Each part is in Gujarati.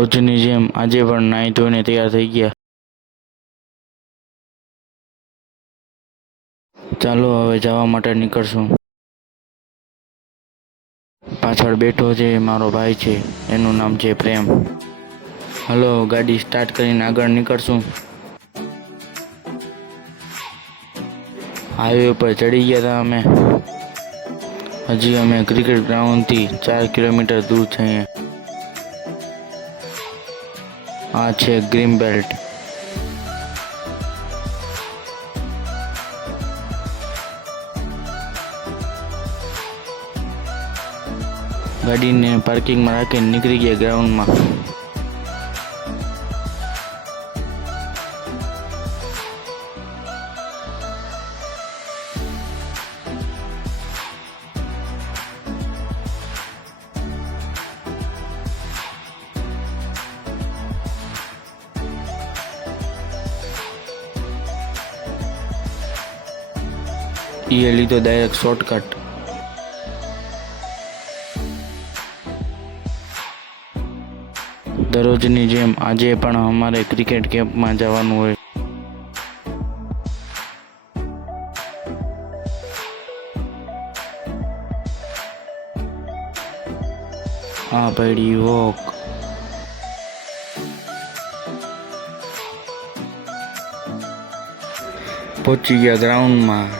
રોજની જેમ આજે પણ નાહી ધોઈને તૈયાર થઈ ગયા। ચાલો હવે જવા માટે નીકળશું। પાછળ બેઠો છે મારો ભાઈ છે, એનું નામ છે પ્રેમ। હલો, ગાડી સ્ટાર્ટ કરીને આગળ નીકળશું। હાઈવે પર ચડી ગયા હતા અમે। હજી અમે ક્રિકેટ ગ્રાઉન્ડથી 4 કિલોમીટર દૂર છીએ। આ છે ગ્રીન બેલ્ટ। ગાડીને પાર્કિંગમાં રાખીને નીકળી ગયા ગ્રાઉન્ડમાં। એ લીધો ડાયરેક્ટ શોર્ટકટ। દરરોજની જેમ આજે પણ અમારે ક્રિકેટ કેમ્પમાં જવાનું હોય। આ પડી વોક। પહોંચી ગયા ગ્રાઉન્ડમાં।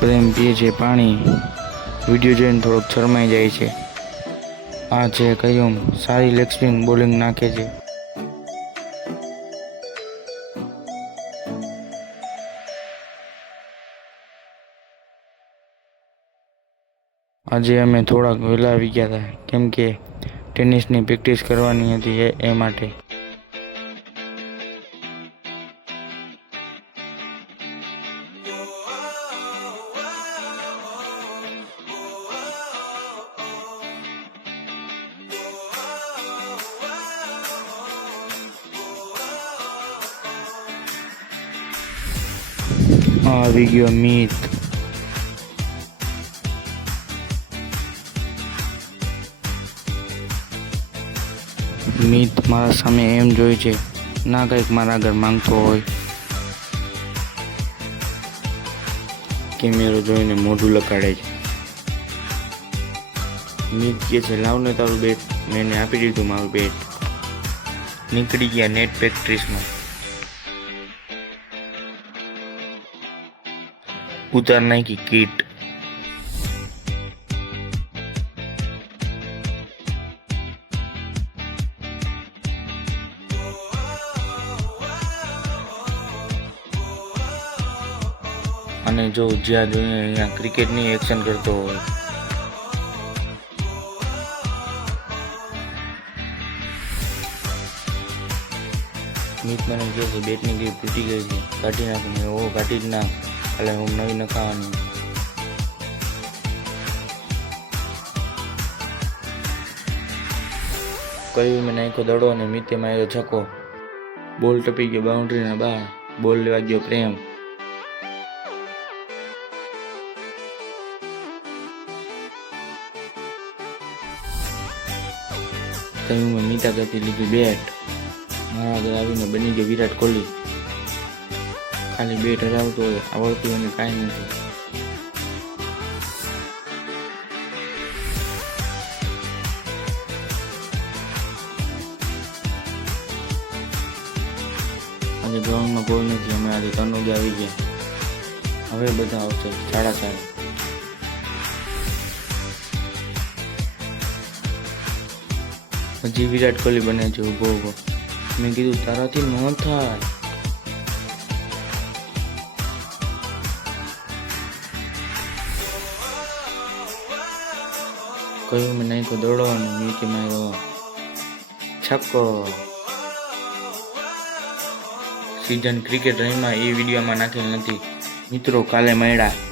પ્રેમ પીએ છે પાણી। વિડીયો જોઈને થોડોક શરમાઈ જાય છે। આ છે કયુમ, સારી લેગ સ્પિન બોલિંગ નાખે છે। આજે અમે થોડાક વહેલા આવી ગયા હતા, કેમ કે ટેનિસની પ્રેક્ટિસ કરવાની હતી એ માટે। આવી ગયો મિત। મિત મારા સામે એમ જોઈ છે, ના કંઈક મારા આગળ માંગતો હોય। કેમેરો જોઈને મોઢું લગાડે છે। મિત કહે છે, લાવ ને તારું બેટ। મેં એને આપી દીધું મારું બેટ। નીકળી ગયા નેટ પ્રેક્ટિસમાં। ઉતાર નાખી કીટ। અને જો જ્યાં જોઈએ અહીંયા ક્રિકેટની એક્શન કરતો હોય। મિત મને કહે છે, બેટની ગ્રીપ તૂટી ગઈ છે, કાઢી નાખું। ઓ કાઢી જ નાખ, એટલે હું નવી નખાવાની। કયું મેં નાખ્યો દડો અને મિતે માર્યો છક્કો। બોલ ટપી ગયો બાઉન્ડ્રીના બહાર। બોલ લેવા ગયો પ્રેમ। કયું મેં મિતા કરતી લીધું બેટ। મારા આગળ આવીને બની ગયો વિરાટ કોહલી। ખાલી બેટ હલાવતો હોય, આવડતું એને કાંઈ નથી। આજે ગ્રાઉન્ડમાં કોઈ નથી, અમે આજે 3 વાગે આવી ગયા। હવે બધા આવશે 4:30। હજી વિરાટ કોહલી બને છે ઊભો ઊભો। મેં કીધું તારાથી ન થાય। કયું મેં નાખ્યો દડો અને નીચે માર્યો છક્કો। સીઝન ક્રિકેટ રમ્યા એ વિડીયોમાં નાખેલ નથી. મિત્રો કાલે મળ્યા.